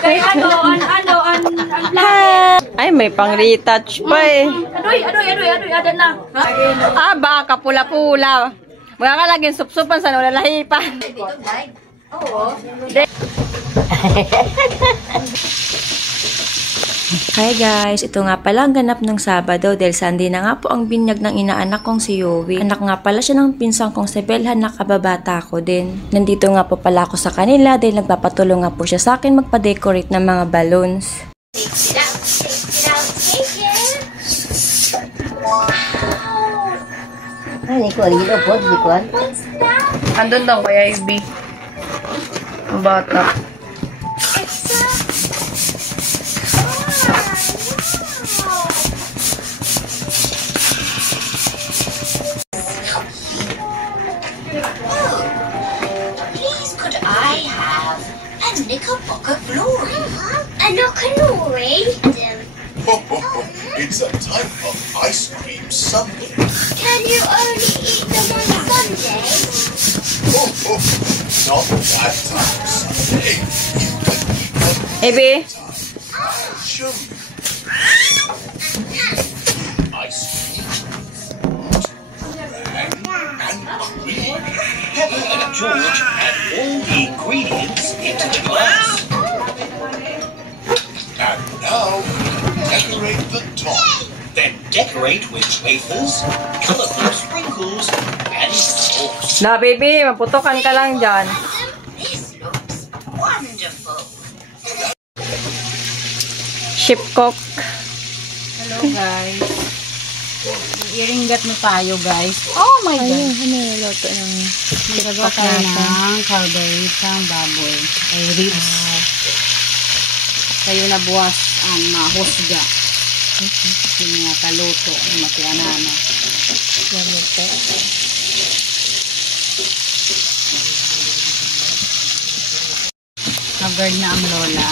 Kay ano. Ay, may pang-retouch pa eh. Adoy, ada na. Ah, baka pula-pula. Mga ka laging sup-supan sa nulalahipan. Oo. Hi guys, ito nga pala ang ganap ng Sabado dahil Sunday na nga po ang binyag ng inaanak kong si Yowie. Anak nga pala siya ng pinsang kong si Belhan na kababata ko din. Nandito nga po pala ako sa kanila dahil nagpapatulong nga po siya sa akin magpa-decorate ng mga balloons. Ay, ko ali do pod di ko. Andun daw kaya Ivy. Ang bata. Knickerbocker glory. A Glory? It's a type of ice cream sundae. Can you only eat them on Sunday? Not that type of sundae. You can eat them Ivy. show you. Ice cream, and cream. Heather and George add all the ingredients into the glass. And now, decorate the top. Then decorate with wafers, colorful sprinkles, and sauce. Na, baby, maputokan ka lang dyan. This looks wonderful. Ship cook. Hello guys. Iringgat na tayo guys. Oh my God. Ano yung luto ng Magagawa tayo ng carburetor baboy. Ay ribs. Kayo na buwas ang mahusga. Yung mga kaluto. Matianana. luto. Covered na ang lola.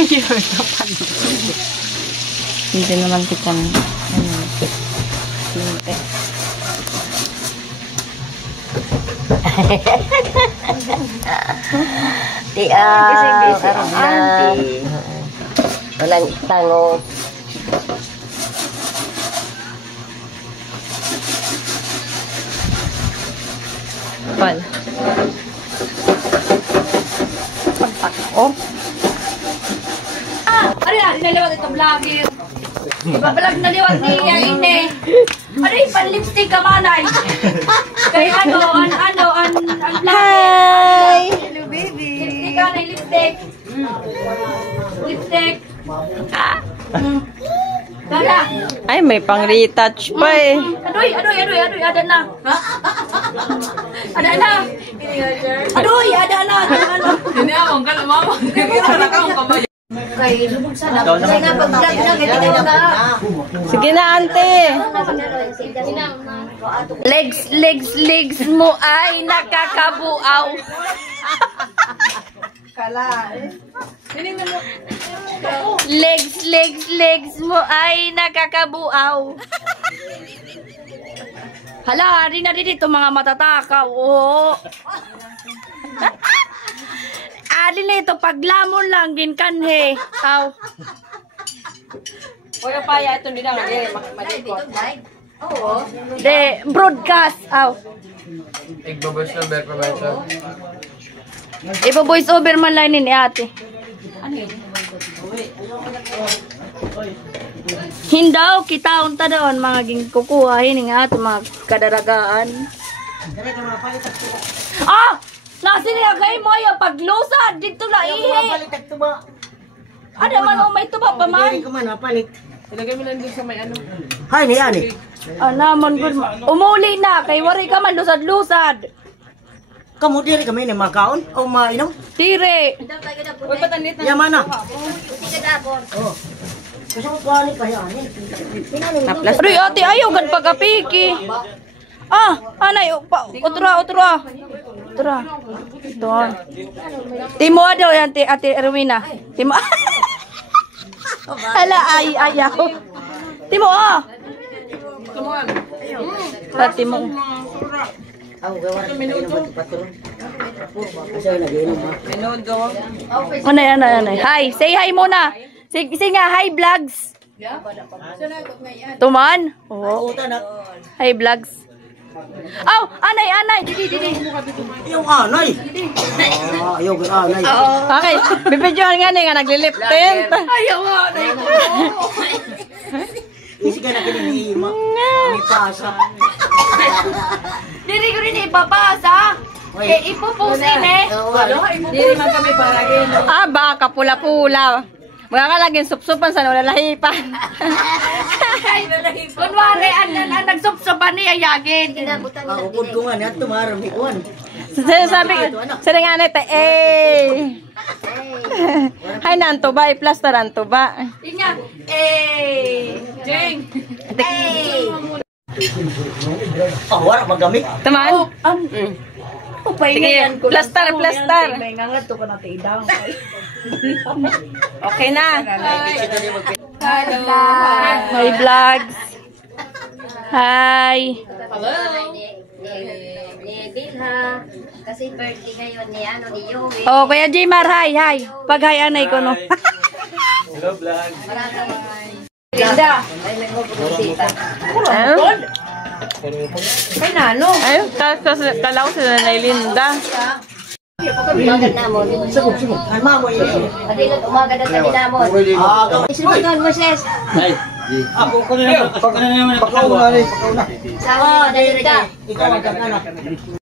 Ayun na paano. Hindi naman kita sinte. Auntie. Walang tango. Pal. Pagtakot. Ari naliwag ito vlogger. Ibabalag na liwag niya, ine. Ari, pan-lipstick ka manay. Kaya ano, vlogger. Hi! Hello, baby. Lipstick ka na, lipstick. Lipstick. Dada. Ay, may pang-retouch pa eh. Adoy, ada na. Ada na. Adoy, ada na. Hindi ako, kalamama. Kay lubog sana. Kasi nga pag-vlog na, ganyan na. Sige na, ante. Legs mo ay nakakabuaw. Legs mo ay nakakabuaw. Hala, rin na dito mga matatakaw. Oo. Alin na ito, paglamon lang, ginkanhe. Aw. Oy, paya ito din ang madikot. Oo. De, broadcast. Aw. Igbo-voice over pa ba ito? Ipo-voice over man lang ni ate. Hindaw, kita unta doon, mga kukuha, hining ato, mga kadaragaan. Ah! Nasi niya kayo mo yung paglusad dito na ihe. Ano man may tuba pa man. Ilagay mo lang din sa may ano. Hay ni ani. Naman good. Umuli na kay wari ka man lusad-lusad. Kamu diri kami ni makaon o mainom? Tire. Uy, patanit na. Ya mana? Oh. Kasi mo pani pa yan. Taplas. Roy, ate ayaw gad pagapiki. Ah, anay utra. Utra. Doon. Timo daw yan ate Erwina. Timo. Hala ayaw. Timo ah. Timo. Anay. Hi, say hi muna. Sige nga, hi vlogs. Tuman? Oo. Hi vlogs. Aw, anay. Didi. Yung anay. Yung anay. Okay, bibidyohan nga nga naglilip tint. Ayaw anay ko. Isi ka na kininiima. May pasa. Dili ko rin ipapasa. Ipupusin eh. Hindi man kami para Ah, baka pula-pula. Mga ka laging supsupan sa nulalahipan. Kunwari, ang nagsupsupan niya yagin. Ukod ko nga niya, tumarami ko. Sabi, sila nga nito, Hay na, ang tuba, i-plaster ang tuba. Yun nga, Jeng. Wala magamit. Taman? Sige, plaster. May ngangat to ka na tidang. Okay na. Hi vlogs. Hi. Ni Bilha. Kasi birthday ngayon ni Yowie. Oh, Kuya Jmar, hi. Pag hi anay ko no. Hello, vlog. Linda. Ay, may magpupusita. Kay nano. Ay, kalaw sila na Linda. Umaga na mo. Alma mo yun. Adilat umaga na tayo na mo. Isunod mo, sis. Ako ko na naman. Pagkauna naman. Pagkauna. Sabi mo, Dalita. Ikaw ang anak.